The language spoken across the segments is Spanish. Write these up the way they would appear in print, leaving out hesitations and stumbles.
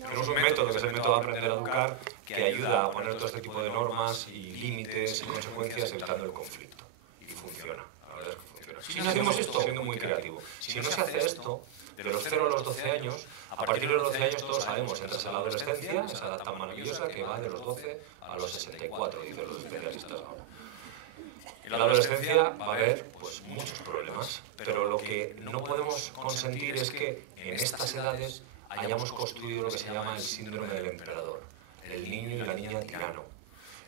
Tenemos un método que es el método de aprender a educar que ayuda a poner todo este tipo de normas y límites y consecuencias evitando el conflicto. Y funciona, la verdad es que funciona. Si no hacemos esto, siendo muy creativo. Si no se hace esto, de los 0 a los 12 años, a partir de los 12 años todos sabemos, entras a la adolescencia, esa edad tan maravillosa que va de los 12 a los 64, dicen los especialistas ahora. En la adolescencia va a haber pues, muchos problemas, pero lo que no podemos consentir es que en estas edades hayamos construido lo que se llama el síndrome del emperador, el niño y la niña tirano,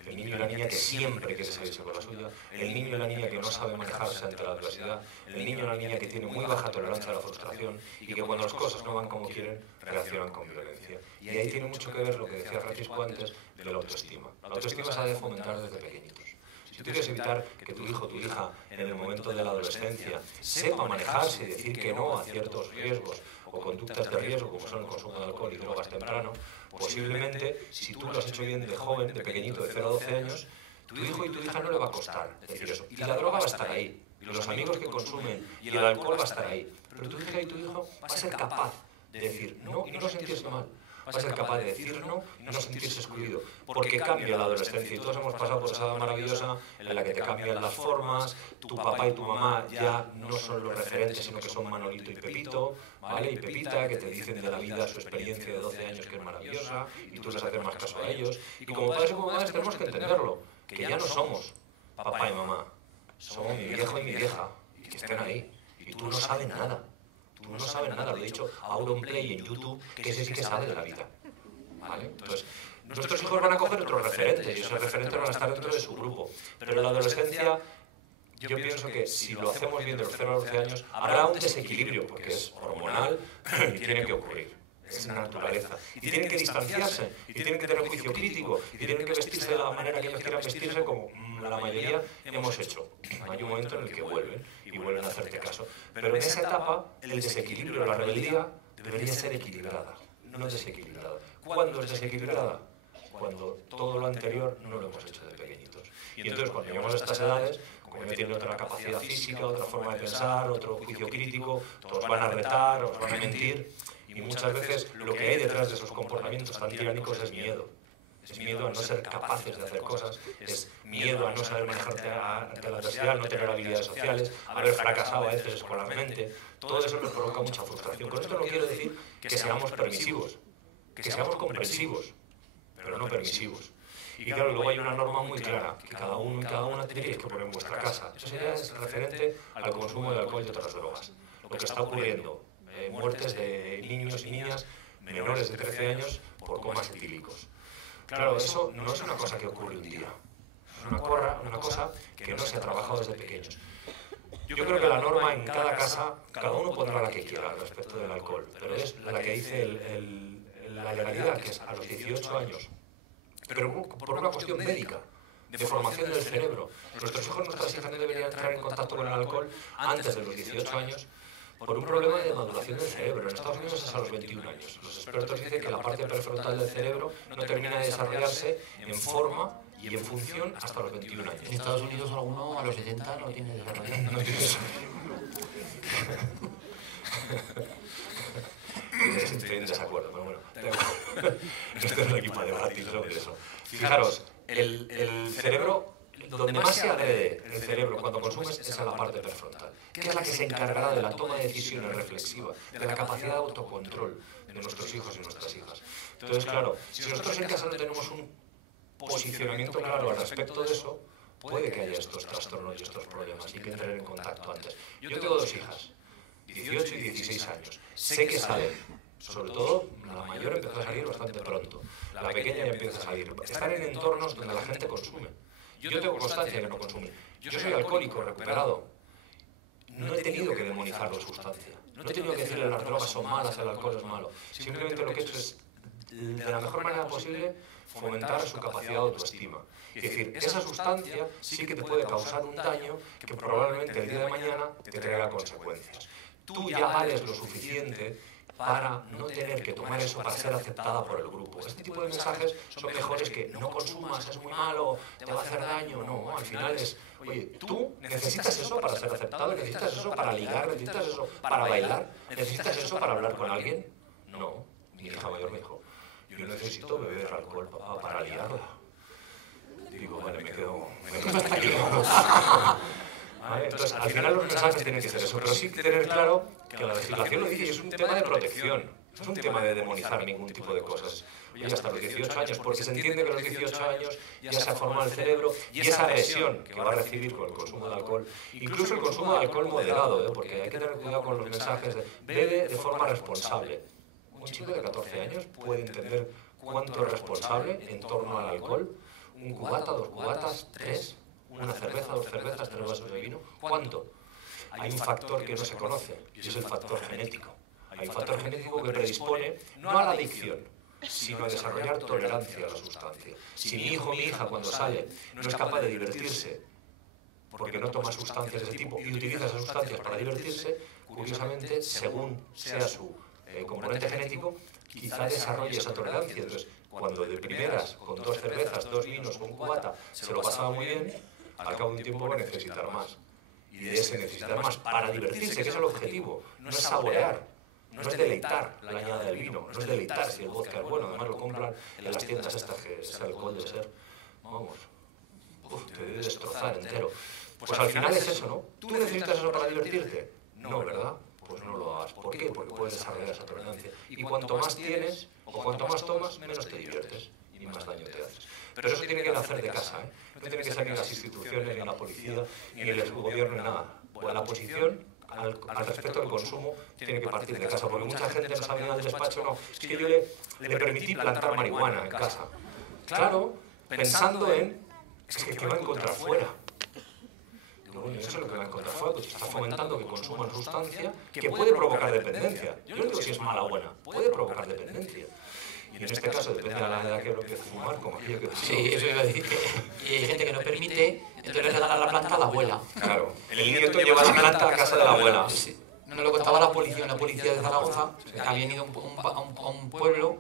el niño y la niña que siempre quiere salirse con la suya, el niño y la niña que no sabe manejarse ante la adversidad, el niño y la niña que tiene muy baja tolerancia a la frustración y que cuando las cosas no van como quieren, reaccionan con violencia. Y ahí tiene mucho que ver lo que decía Francisco antes de la autoestima. La autoestima se ha de fomentar desde pequeñitos. Si tú quieres evitar que tu hijo o tu hija en el momento de la adolescencia sepa manejarse y decir que no a ciertos riesgos o conductas de riesgo como son el consumo de alcohol y drogas temprano, posiblemente si tú lo has hecho bien de joven, de pequeñito, de 0 a 12 años, tu hijo y tu hija no le va a costar decir eso. Y la droga va a estar ahí, y los amigos que consumen, y el alcohol va a estar ahí. Pero tu hija y tu hijo va a ser capaz de decir no y no sentirse mal. Va a ser capaz de decir no y no sentirse excluido, porque cambia la adolescencia y todos hemos pasado por esa edad maravillosa en la que te cambian las formas, tu papá y tu mamá ya no son los referentes sino que son Manolito y Pepito, ¿vale? Y Pepita, que te dicen de la vida su experiencia de 12 años que es maravillosa y tú les haces más caso a ellos. Y como padres y como madres tenemos que entenderlo, que ya no somos papá y mamá, somos mi viejo y mi vieja, y que estén ahí, y tú no sabes nada. Tú no sabes nada, lo he dicho a Auronplay en YouTube, que ese sí que sabe de la vida. ¿Vale? Entonces, nuestros hijos van a coger otros referentes y esos referentes van a estar dentro de su grupo. Pero en la adolescencia, yo pienso que si lo hacemos bien de los 0 a los 12 años, habrá un desequilibrio, porque es hormonal y tiene que ocurrir. Es una naturaleza. Y tienen que distanciarse, y tienen que tener juicio crítico, y tienen que vestirse de la manera que ellos quieran vestirse, como la mayoría hemos hecho. Hay un momento en el que vuelven, y vuelven a hacerte caso. Pero en esa etapa, el desequilibrio, la rebeldía, debería ser equilibrada, no desequilibrada. ¿Cuándo es desequilibrada? Cuando todo lo anterior no lo hemos hecho de pequeñitos. Y entonces, cuando llegamos a estas edades, como ya tienen otra capacidad física, otra forma de pensar, otro juicio crítico, os van a retar, os van a mentir. Y muchas veces lo que hay detrás de esos comportamientos tan tiránicos es miedo. Es miedo a no ser capaces de hacer cosas, es miedo a no saber manejarte ante la adversidad, no tener habilidades sociales, haber fracasado a veces escolarmente. Todo eso nos provoca mucha frustración. Con esto no quiero decir que seamos permisivos, que seamos comprensivos, pero no permisivos. Y claro, luego hay una norma muy clara, que cada uno y cada una tenéis que poner en vuestra casa. Eso sería referente al consumo de alcohol y otras drogas. Lo que está ocurriendo, muertes de niños y niñas menores de 13 años por comas etílicos. Claro, eso no es una cosa que ocurre un día, es una cosa que no se ha trabajado desde pequeños. Yo creo que la norma en cada casa, cada uno pondrá la que quiera respecto del alcohol, pero es la que dice la legalidad, que es a los 18 años, pero por una cuestión médica, de formación del cerebro. Nuestros hijos, nuestras hijas no deberían entrar en contacto con el alcohol antes de los 18 años, por un problema de maduración del cerebro. En Estados Unidos es a los 21 años. Los expertos dicen que la parte prefrontal del cerebro no termina de desarrollarse en forma y en función hasta los 21 años. En Estados Unidos alguno a los 70 no tiene desarrollado. No tiene eso. Estoy en desacuerdo, pero bueno. No estoy aquí para debatir sobre eso. Fijaros, el cerebro, donde más se agrede el cerebro cuando consumes es a la parte prefrontal, que es la que se encargará de la toma de decisiones reflexiva, de la capacidad de autocontrol de nuestros hijos y nuestras hijas. Entonces, claro, si nosotros en casa no tenemos un posicionamiento claro al respecto de eso, puede que haya estos trastornos y estos problemas y que entrar en contacto antes. Yo tengo dos hijas, 18 y 16 años. Sé que salen, sobre todo la mayor empezó a salir bastante pronto, la pequeña ya empieza a salir. Están en entornos donde la gente consume. Yo tengo constancia de que no consume. Yo soy alcohólico recuperado. No he tenido que demonizar la sustancia. No he tenido que decirle las drogas son malas, el alcohol es malo. Simplemente lo que he hecho es, de la mejor manera posible, fomentar su capacidad de autoestima. Es decir, esa sustancia sí que te puede causar un daño que probablemente el día de mañana te traiga consecuencias. Tú ya vales lo suficiente para no tener que tomar eso para ser aceptada por el grupo. Este tipo de mensajes son mejores que no consumas, es muy malo, te va a hacer daño. No, al final es, oye, tú necesitas eso para ser aceptado, necesitas eso para ligar, necesitas eso para bailar, necesitas eso para hablar con alguien. No, mi hija mayor me dijo, yo necesito beber alcohol para liarla. Digo, vale, me quedo tranquilo. ¿Vale? Entonces, al final los mensajes tienen que ser eso, pero sí tener claro que la legislación lo dice y es un tema de protección, no es un tema de demonizar ningún tipo de cosas. Oye, hasta los 18 años, porque se entiende que a los 18 años ya se ha formado el cerebro y esa agresión que va a recibir con el consumo de alcohol, incluso el consumo de alcohol moderado, porque hay que tener cuidado con los mensajes de bebe de forma responsable. Un chico de 14 años puede entender cuánto es responsable en torno al alcohol, un cubata, 2 cubatas, 3, una cerveza, 2 cervezas, 3 vasos de vino. ¿Cuánto? Hay un factor que no se conoce y es el factor genético. Hay un factor genético que predispone no a la adicción, sino a desarrollar tolerancia a la sustancia. Si mi hijo o mi hija cuando sale no es capaz de divertirse porque no toma sustancias de ese tipo y utiliza esas sustancias para divertirse, curiosamente, según sea su componente genético, quizá desarrolle esa tolerancia. Entonces, cuando de primeras, con 2 cervezas, 2 vinos, con cubata, se lo pasaba muy bien, al cabo de un tiempo va a necesitar más. Y de ese necesitar más para divertirse, que es el objetivo, no es saborear. No es deleitar la añada del vino, no es deleitar si el vodka es bueno, además lo compran en las tiendas estas que ese alcohol de ser, vamos, te debe destrozar entero. Pues al final es eso, ¿no? ¿Tú necesitas eso para divertirte? No, ¿verdad? Pues no lo hagas. ¿Por qué? Porque puedes desarrollar esa tolerancia. Y cuanto más tienes, o cuanto más tomas, menos te diviertes y más daño te haces. Pero eso tiene que nacer de casa, ¿eh? No tiene que ser ni en las instituciones, ni en la policía, ni en el gobierno, ni nada. Pues la posición al respecto del consumo tiene que partir de casa, porque mucha gente no sabe nada del despacho, no, es que yo le permití plantar marihuana en casa. Claro, pensando en, es que va a encontrar fuera. Digo, bueno, eso es lo que va a encontrar fuera, pues está fomentando que consuman sustancia que puede provocar dependencia. Yo no digo si es mala o buena, puede provocar dependencia. Y en este caso depende de la edad que lo empiece a fumar, como aquello que decía. Sí, eso iba a decir. Y hay gente que no permite, entonces le dan la planta a la abuela. Claro, el nieto lleva la planta a la casa de la abuela. Sí. No me lo contaba la policía, una policía de Zaragoza, que habían ido a un pueblo,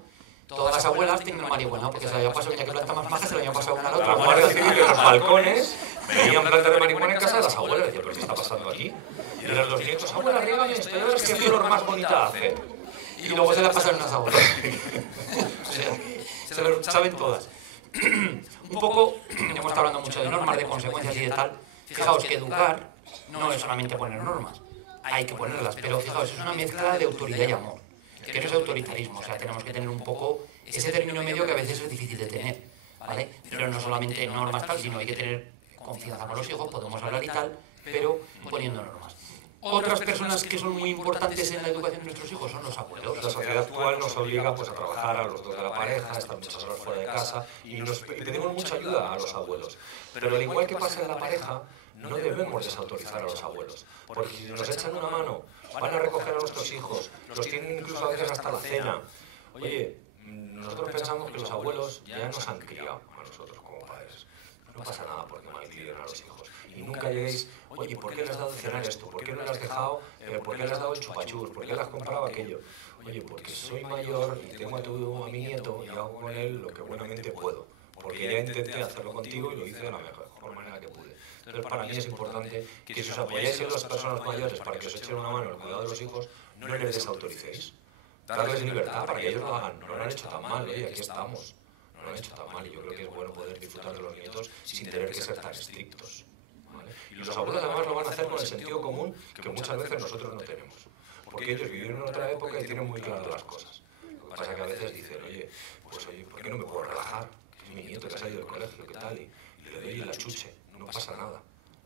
todas las abuelas tienen marihuana, porque se le había pasado, ya que planta más maja, se le había pasado una a la otra. La Guardia Civil en los balcones venían plantas de marihuana en casa de las abuelas. Decía, ¿pero qué está pasando aquí? Y eran los nietos, abuela, arriba esto, ya verás qué flor más bonita hace. Y luego se la pasaron unas abuelas. O sea, se lo saben todas. Un poco, hemos estado hablando mucho de normas, de consecuencias y de tal. Fijaos que educar no es solamente poner normas, hay que ponerlas, pero fijaos, es una mezcla de autoridad y amor, que no es autoritarismo, o sea, tenemos que tener un poco ese término medio que a veces es difícil de tener, ¿vale? Pero no solamente normas tal, sino hay que tener confianza con los hijos, podemos hablar y tal, pero poniendo normas. Otras personas que son muy importantes en la educación de nuestros hijos son los abuelos. La sociedad actual nos obliga pues, a trabajar a los dos de la pareja, a estar muchas horas fuera de casa y pedimos mucha ayuda a los abuelos. Pero al igual que pasa en la pareja, no debemos desautorizar a los abuelos, porque si nos echan una mano, van a recoger a nuestros hijos, los tienen incluso a veces hasta la cena. Oye, nosotros pensamos que los abuelos ya nos han criado a nosotros como padres. No pasa nada porque malcríen a los hijos. Y nunca lleguéis, oye, ¿por qué le has dado de cenar esto? ¿Por qué no le has dejado? ¿Por qué le has dado el chupachus? ¿Por qué le has comprado aquello? Oye, porque soy mayor y tengo a mi nieto y hago con él lo que buenamente puedo. Porque ya intenté hacerlo contigo y lo hice de la mejor manera que pude. Entonces, para mí es importante que si os apoyáis en las personas mayores para que os echen una mano en el cuidado de los hijos, no les desautoricéis. Darles libertad para que ellos lo hagan. No lo han hecho tan mal, oye, aquí estamos. No lo han hecho tan mal y yo creo que es bueno poder disfrutar de los nietos sin tener que ser tan estrictos. Y los abuelos además lo van a hacer con el sentido común que muchas veces nosotros no tenemos. Porque ellos vivieron en otra época y tienen muy claras las cosas. Lo que pasa es que a veces dicen, oye, ¿por qué no me puedo relajar? Que es mi nieto que ha salido del colegio, ¿qué tal? Y le doy la chuche, no pasa nada.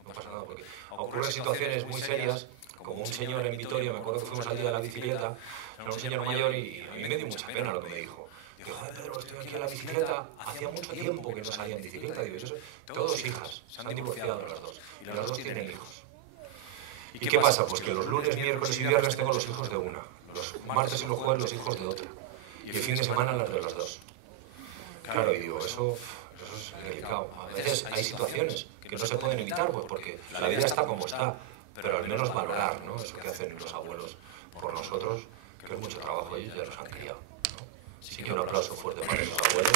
No pasa nada, porque ocurren situaciones muy serias, como un señor en Vitoria, me acuerdo que fuimos al día de la bicicleta, era un señor mayor y a mí me dio mucha pena lo que me dijo. Digo, joder, Pedro, estoy aquí en la bicicleta, hacía mucho tiempo que no salía en bicicleta. Digo, eso, tengo 2 hijas, se han divorciado las 2, y las 2 tienen hijos. ¿Y qué pasa? Pues que los lunes, miércoles y viernes tengo los hijos de una, los martes y los jueves los hijos de otra, y el fin de semana las de las 2. Claro, y digo, eso es delicado. A veces hay situaciones que no se pueden evitar, pues porque la vida está como está, pero al menos valorar, ¿no? Eso que hacen los abuelos por nosotros, que es mucho trabajo, ellos ya nos han criado. Así que un aplauso fuerte para los abuelos.